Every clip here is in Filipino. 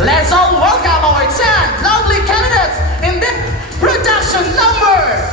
Let's all welcome our 10 lovely candidates in this production number.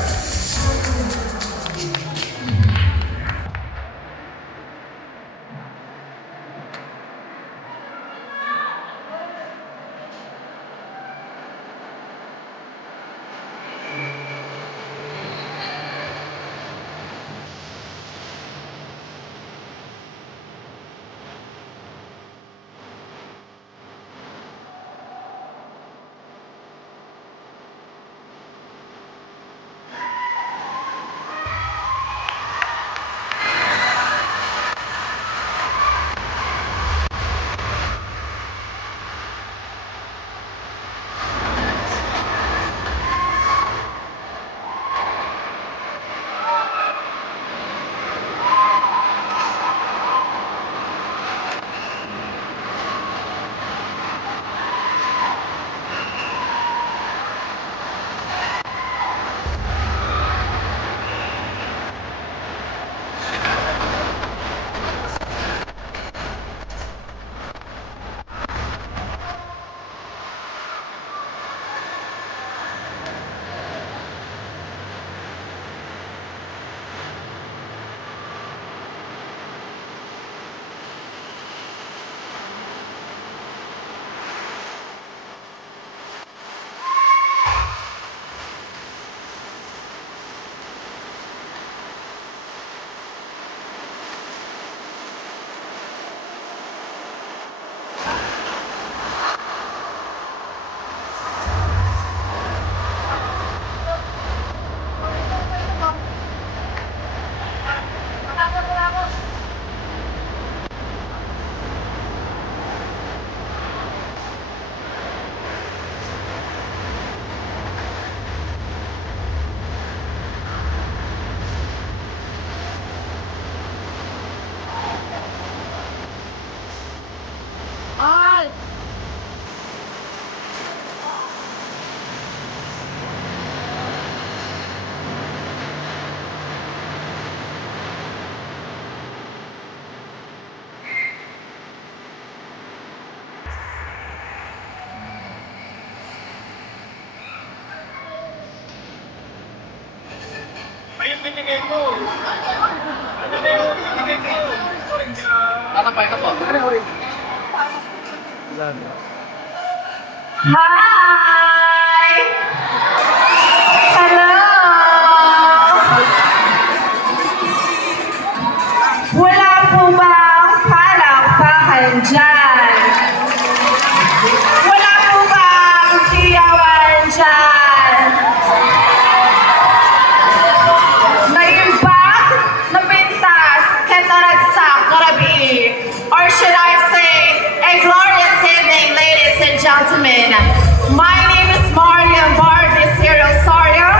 Ayun, binigay mo. Ano na yung binigay mo? Nakapay ka po. Hi! Hello! Wala po bang palakpakan dyan? Wala po bang tiyawan dyan? Naimbag na pintas, kataragsak na rabi. Or should I say, a glorious evening, ladies and gentlemen. My name is Mariam Barbie Rosario,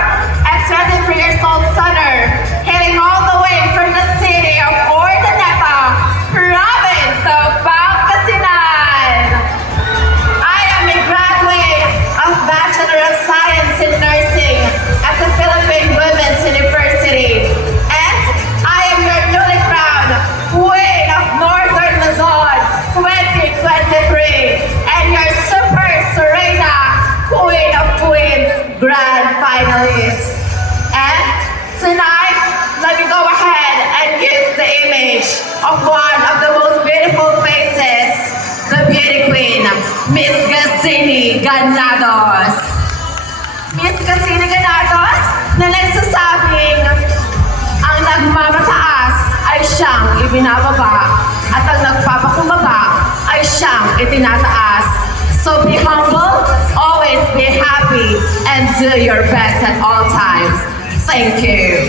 a 23 years old sonner, hailing all the way from the city of Urdaneta, province of Pangasinan. I am a graduate of Bachelor of Science in Nursing at the Philippine Women's University. And I am your newly crowned Queen of Northern Luzon 2023 and your Super Serena Queen of Queens Grand Finalist. And tonight, let me go ahead and use the image of one of the most beautiful faces, the beauty queen, Miss Gassini Ganados. Miss Gassini Ganados na nagsasabing ang nagmamataas ay siyang ibinababa at ang nagpapakumbaba ay siyang itinataas. So be humble, always be happy, and do your best at all times. Thank you.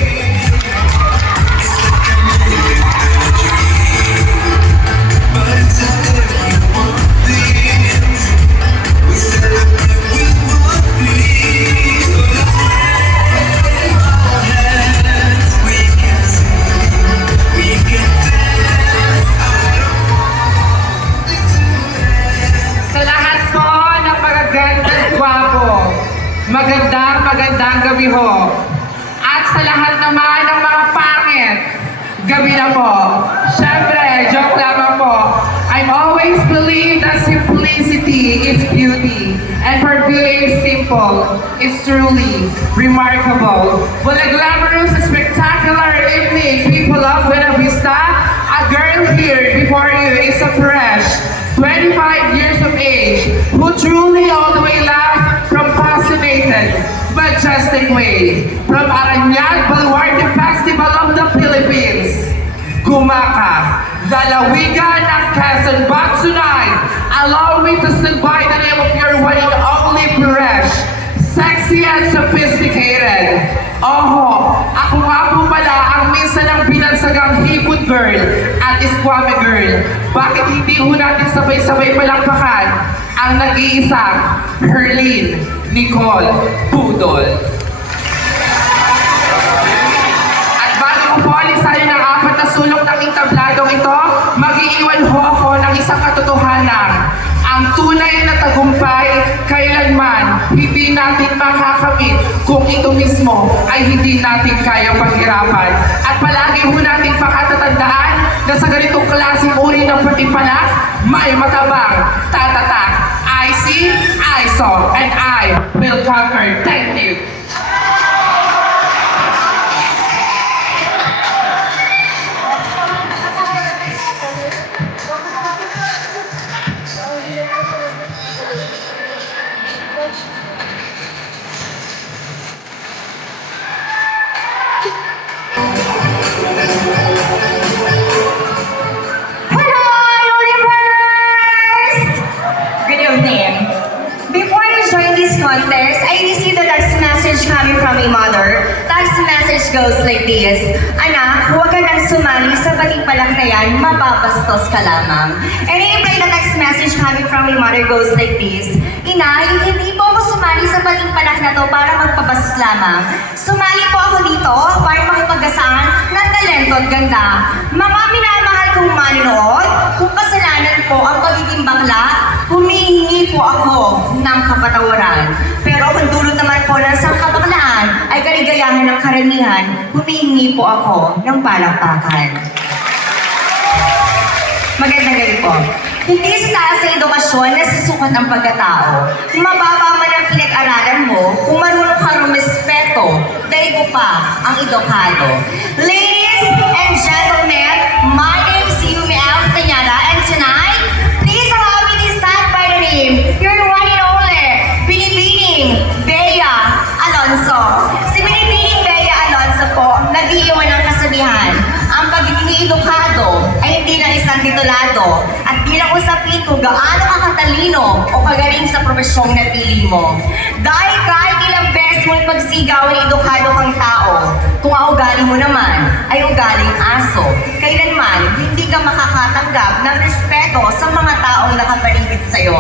Sa lahat po ng magagandang gwapo, magandang gabi ho. At sa lahat naman ng mga pangit, gabi na po. Siyempre, joke lamang po. I've always believed that simplicity Beauty is beauty, and for being simple is truly remarkable. Well, a glamorous, spectacular evening, people of Buena Vista. A girl here before you is a fresh 25 years of age who truly all the way laughs from passionate, majestic way from Aranyag Baluarte Festival of the Philippines. Gumaka, lalawigan ng Quezon, but tonight, allow me to sing by the name of your one and only fresh, sexy and sophisticated. Ako nga po pala ang minsan ng binansagang hipon girl at squame girl. Bakit hindi ho natin sabay-sabay palakpakan ang nag-iisang Herlene Nicole Pudol? At bago ko po alisahin ang apat na sulok ng intabladong ito, mag-iiwan ho ako ng isang katotohanan. Ang tunay na tagumpay, kailanman hindi natin makakamit kung ito mismo ay hindi natin kayang paghirapan. At palagi ho natin pakatatandaan na sa ganitong klaseng uri ng patimpalak, may matabang tatatak. I see, I saw, and I will conquer. Thank you. Contest, I received a text message coming from my mother. Text message goes like this: Anak, huwag ka nang sumali sa patimpalak na yan, mababastos ka lamang. And in reply, the text message coming from my mother goes like this: Inay, hindi po ako sumali sa patimpalak na to para magpabastos lamang. Sumali po ako dito para makipagkasaan ng talento at ganda. Mga minamahal kong manonood, kung kasalanan po ang pagiging bakla, humihingi po ako ng kapatawaran. Pero kung dulot naman po ng sangkabaklaan ay kaligayahan ng karamihan, humihingi po ako ng palakpakan. Magandang gabi po. Hindi sa taas sa edukasyon na susukat ang pagkatao. Kung mababa man ang pinag-aralan mo, kung marunong ka rumispeto, dahil pa ang edukado. Ladies and gentlemen, my name is Yumi Altañada, and tonight, please allow me to start by the name, your one and only, Binibining Bea Alonso. Si Binibining Bea Alonso po, nag-iiwan ng kasabihan, ang pagiging edukado ay hindi lang isang titulado at bilang usapin kung gaano ka katalino o kagaling sa profesyong napili mo. Dahil kahit ilang beses mo'y pagsigaw ay edukado kang tao, kung ang ugali mo naman ay ugaling aso, kailanman hindi ka makakatanggap ng respeto sa mga taong nakapaligid sa'yo.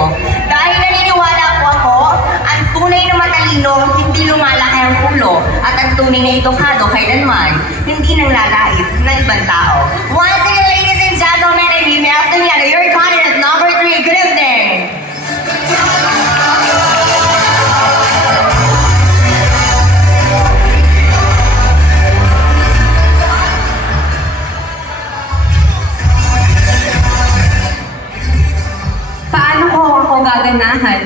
Dahil naniniwala po ako, ang tunay na matalino hindi lumalaki ang ulo at ang tunay na edukado kailanman hindi nang lalait ng ibang tao. Once again, ladies and gentlemen, I'm Yumi Altañada, your candidate number 3. Good evening! Paano ko ako gaganahan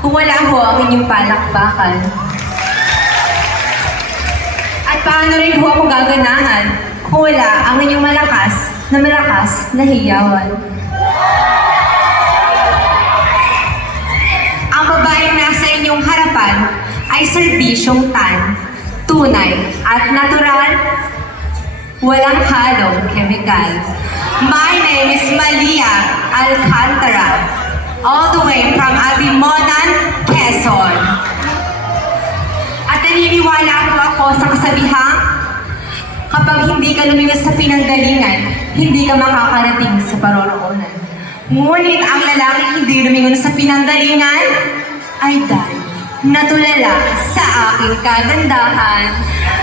kung wala ho ang inyong palakpakan? At paano rin ho ako gaganahan kung wala ang inyong malakas na hiyawan? Ang babaeng nasa inyong harapan ay serbisyong tan, tunay at natural, walang halong chemicals. My name is Malia Alcantara, all the way from Abimonan, Quezon. At naniniwala po ako sa kasabihang, kapag hindi ka lumingon sa pinanggalingan, hindi ka makakarating sa paroroonan. Ngunit ang lalaki hindi lumingon sa pinanggalingan ay dahil natulala sa aking kagandahan.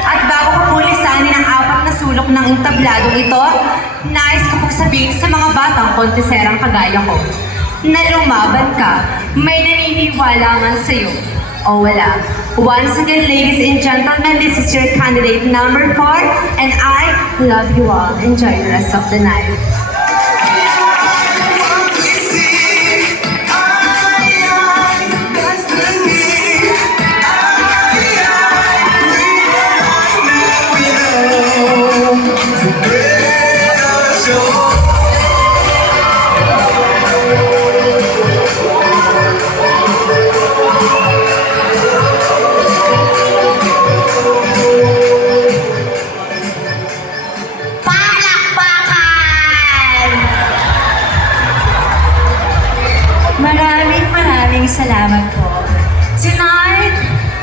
At bago ko po lisanin ang apat na sulok ng intabladong ito, nais ko pong sabihin sa mga batang konteserang kagaya ko na lumaban ka, may naniniwala man sa'yo o wala. Once again, ladies and gentlemen, this is your candidate number 4, and I love you all. Enjoy the rest of the night. You see, I salamat po. Tonight,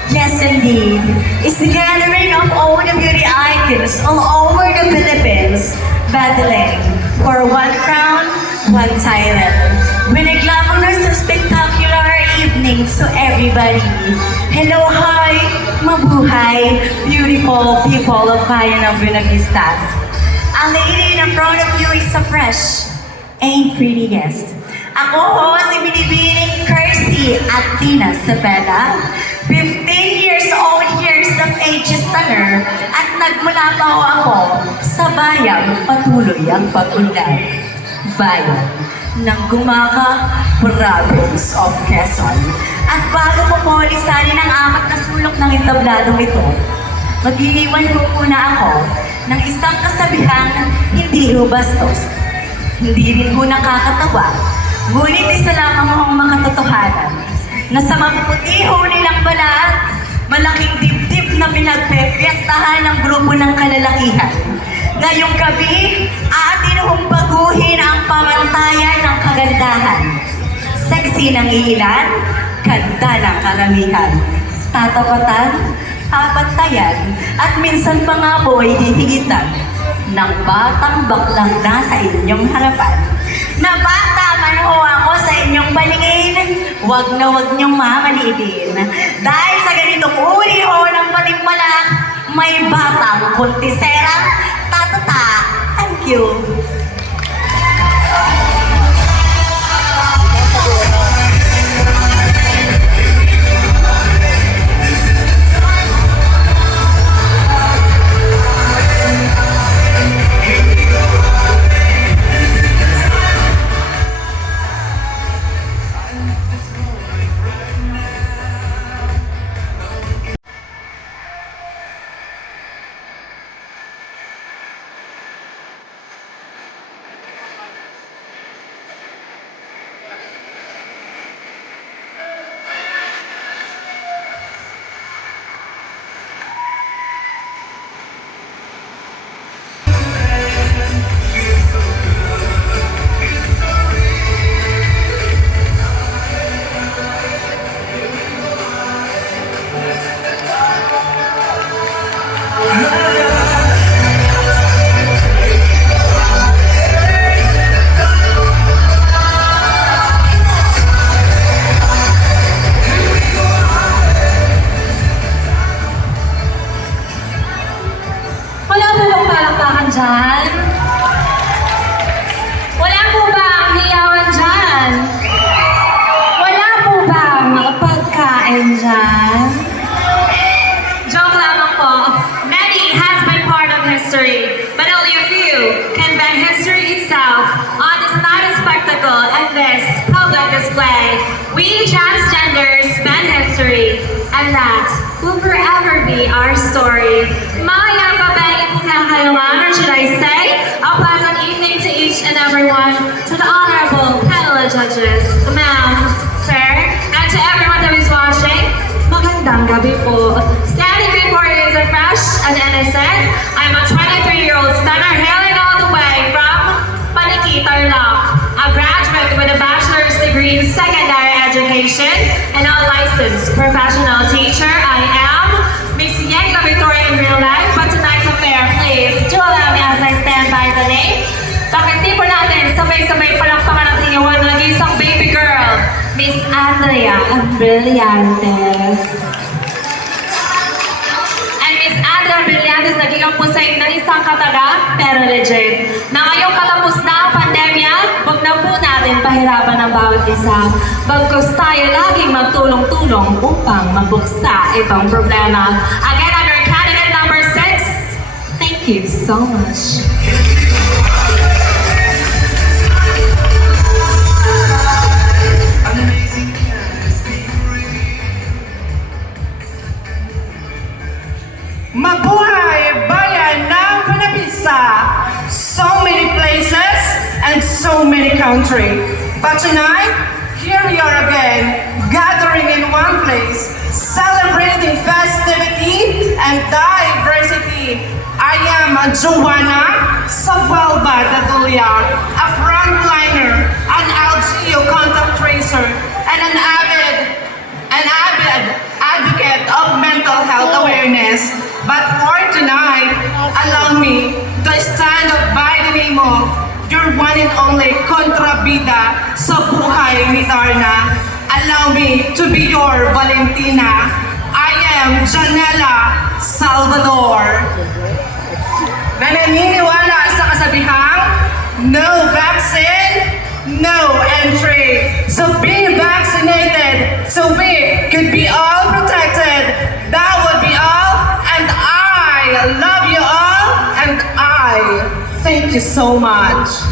yes indeed, is the gathering of all the beauty icons all over the Philippines, battling for one crown, one title. With a glamorous and spectacular evening to everybody. Hello, hi, mabuhay, beautiful people of Bayan ng Buena Vista. A lady in front of you is a fresh and pretty guest. Ako ho si Binibining Kirsty Athena Cepeda, 15 years old, years of age stunner, at nagmula pa ho ako sa bayang patuloy ang pag-unlad. Bayan ng Gumaka, Province of Quezon. At bago ko po lisanin ang apat na sulok ng entabladong ito, mag-iiwan ko muna ako ng isang kasabihang hindi ho bastos, hindi rin ho nakakatawa, ngunit isa lamang hong makatotohanan na sa mapuputi ho nilang balat, malaking dibdib na pinagpepiestahan ng grupo ng kalalakihan. Ngayong gabi, atin hong baguhin ang pamantayan ng kagandahan. Sexy ng ilan, ganda ng karamihan. Tatapatan, papantayan, at minsan pa nga po ay hihigitan ng batang baklang nasa inyong harapan. Na bata man ho ako sa inyong paningin, wag na wag niyong mamaliitin. Dahil sa ganitong uri ho ng patimpala, may batang kuntiserang tatata. Thank you. Wala po bang palakpakan dyan? Wala po bang hiyawan dyan? Wala po bang pagkain dyan? Joke lamang po. Many has been part of history, but only a few can bend history itself on this night of spectacle and this public display. We transgenders bend history, and that will forever be our story. Maya Babay Kakayungan, or should I say, a pleasant evening to each and everyone, to the honorable panel of judges, ma'am, sir, and to everyone that is watching, magandang gabi po. Standing before you is a fresh and innocent. I'm a 23-year-old stunner hailing all the way from Paniki, Tarlac, a graduate with a bachelor's degree in secondary education and a licensed professional teacher. I am Miss Yengla Victoria in real life, but tonight's affair, please do allow me as I stand by the name. Bakit di po natin sabay-sabay palakpakan ang iwan ng isang baby girl, Miss Andrea Brillantes. And Miss Andrea Brillantes, naging ang pusay ng isang kataga, pero legit. Na ngayong katapos na ang pandemya, huwag na po natin pahirapan ang bawat isa. Bagkus tayo laging magtulong-tulong upang mabuksa itong problema. Again, under candidate number 6, thank you so much. Mabuhay Bayan ng Buena Vista! So many places and so many countries. But tonight, here we are again, gathering in one place, celebrating festivity and diversity. I am Joanna Sabuelba Datuliar, a frontliner, an LGU contact tracer, and an avid an avid advocate of mental health awareness. But for tonight, allow me to stand up by the name of your one and only kontrabida sa buhay ni Darna. Allow me to be your Valentina. I am Janela Salvador. Na naniniwala sa kasabihang, no vaccine, no entry. So be vaccinated so we could be all protected. That would be all. And I love you all. And I thank you so much.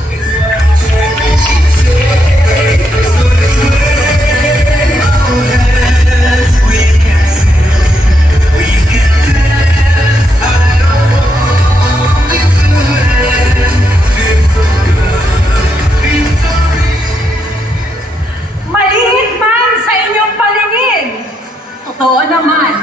Maliit man sa inyong palingid. Totoo naman.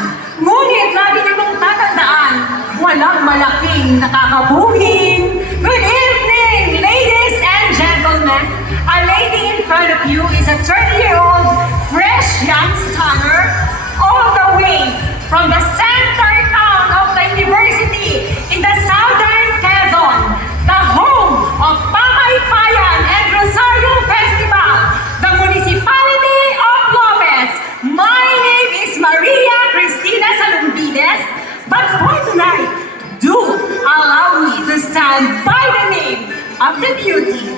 Ngunit lagi niyong tatandaan, walang malaking nakakabuhin. Good evening, ladies and gentlemen. A lady in front of you is a 30-year-old fresh young stunner all the way from the center town of the university in the southern Quezon, the home of Pamaypayan and Rosario Festival, the municipality of Lopez. My name is Maria Cristina Salumbides, but for tonight, do allow me to stand by the name of the beauty,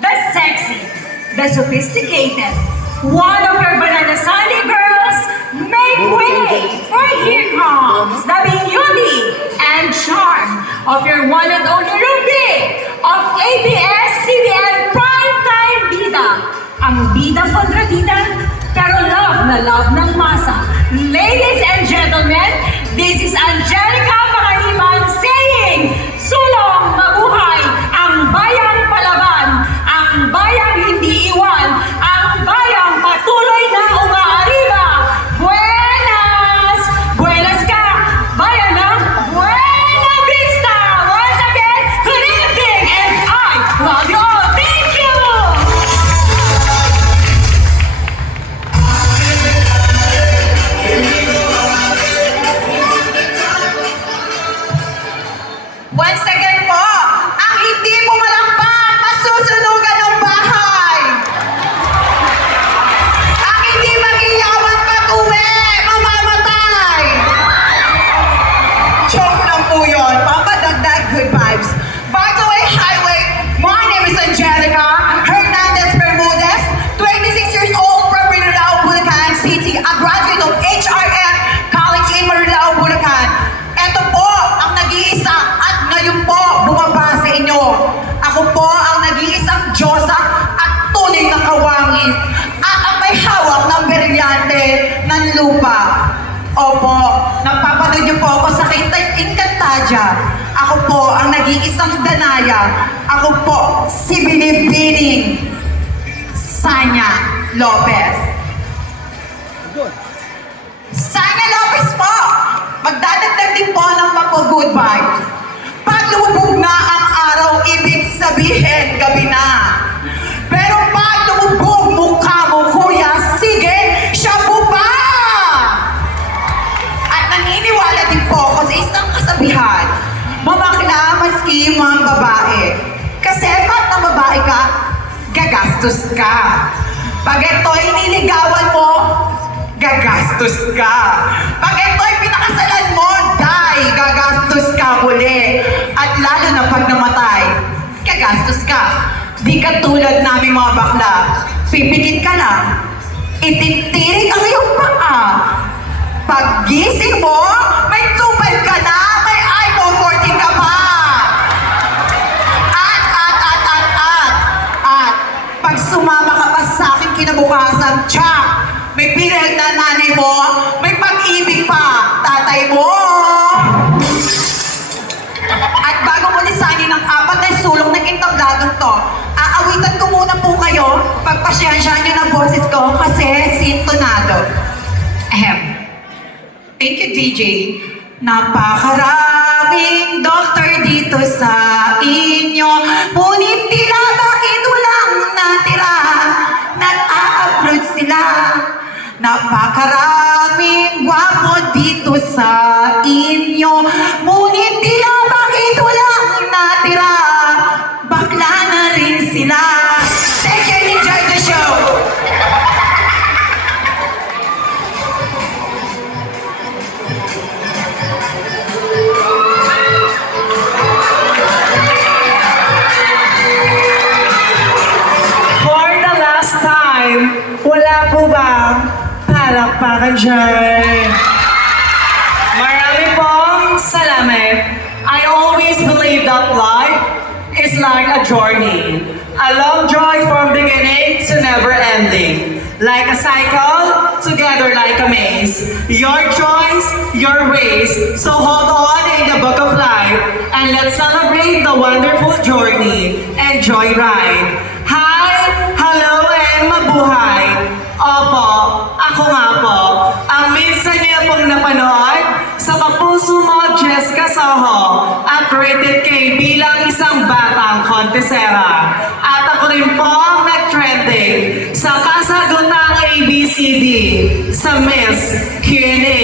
the sexy, the sophisticated, one of your Banana Sunday girls. Make way, for here comes the beauty and charm of your one and only Ruby of ABS-CBN Primetime Bida. Ang bida kontra bida, pero love na love ng masa. Ladies and gentlemen, this is Angelica Panganiban saying, sulong mabuhay ang bayang palaban, ang bayang hindi iwan, ang bayang patuloy na umaariba. Buenas! Buenas ka! Bayan ng Buena Vista! Once again, good evening and I love you all. Thank you! Once again po, ang hindi pumalakpak, masusunugan ng bahay. Ang hindi mag-iyawan pag-uwi, mamamatay. Joke lang po yun, papadagdag good vibes. By the way, highway, my name is Angelica Hernandez Bermudez, 26 years old from Marilao, Bulacan City, a graduate of HRM College in Marilao, Bulacan. Ito po ang nag-iisa at ngayon po bumaba sa inyo. Ako po ang nag-iisang Diyosa at tunay na kawangis at ang may hawak ng brilyante ng lupa. Opo, napapanood niyo po ako sa Kitay Encantadia. Ako po ang nag-iisang Danaya. Ako po si Binibining Sanya Lopez. Sanya Lopez po! Magdadagdag din po ng good vibes. Pag lumubog na ang araw, ibig sabihin gabi na. Pero pag lumubog mukha mo, kuya, sige, siya po pa! At naniniwala din po ako sa isang kasabihan, mamakla maski mga babae. Kasi pag na babae ka, gagastos ka. Pag ito'y niligawan mo, gagastos ka. Pag ito'y pinakasalan mo, gagastos ka muli. At lalo na pag namatay, gagastos ka. Di ka tulad namin mga bakla. Pipikit ka lang. Ititirik ang iyong paa. Pag gising mo, may tupad ka na, may iPhone 14 ka pa. At pag sumama ka pa sa akin kinabukasan, tsak, may pinag na nanay mo, may pag-ibig pa, tatay mo. At bago mo lisanin ang apat na sulong ng intabladong to, aawitan ko muna po kayo, pagpasyansyahan niyo ng boses ko kasi sintonado. Ahem. Thank you, DJ. Napakaraming doktor dito sa inyo, ngunit tila bakit walang natira? Nag-a-approach sila. Napakaraming gwapo dito sa inyo. Ngunit tila bakit walang natira? Bakla na rin sila. Take care and enjoy the show! For the last time, wala po bang palakpakan dyan? Marami pong salamat. I always believe that life is like a journey. A long joy from beginning to never ending. Like a cycle, together like a maze. Your choice, your ways. So hold on in the book of life and let's celebrate the wonderful journey and joyride. Hi, hello, and mabuhay. Opo, ako nga po. Ang minsan niyo pong napanood sa Kapuso Mo, Jessica Soho, at Rated K bilang isang batang kontesera. At ako rin po ang nag-trending sa kasagutang ABCD sa Miss Q&A.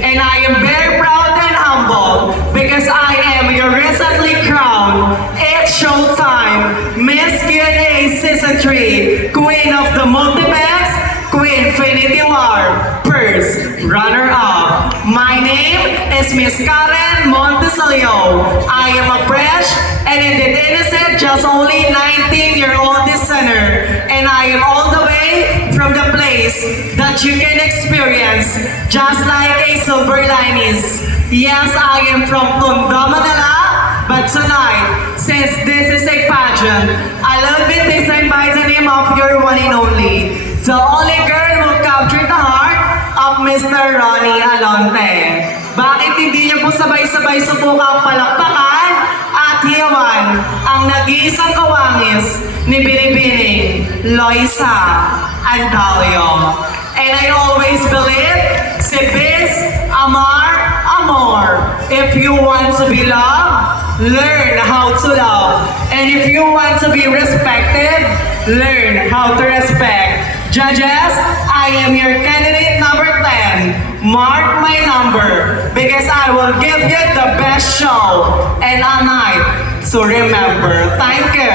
And I am very proud and humble because I am your recently crowned It's Showtime Miss Q&A Season 3 Queen of the Multipex, Queen Infinity War, First Runner-Up. My name is Miss Karen Montesalio. I am a fresh and indeed innocent, just only 19-year-old listener. And I am all the way from the place that you can experience, just like a silver linings. Yes, I am from Tondo, Manila, but tonight, since this is a pageant, I love it designed by the name of your one and only, the only girl who captured the heart of Mr. Ronnie Alonte. Bakit hindi niyo po sabay-sabay subukang palakpakan at hiyawan ang nag-iisang kawangis ni Binibining Loisa Andalio? And I always believe, si Biz, Amar, Amor. If you want to be loved, learn how to love. And if you want to be respected, learn how to respect. Judges, I am your candidate number 10. Mark my number because I will give you the best show and a night to remember. Thank you.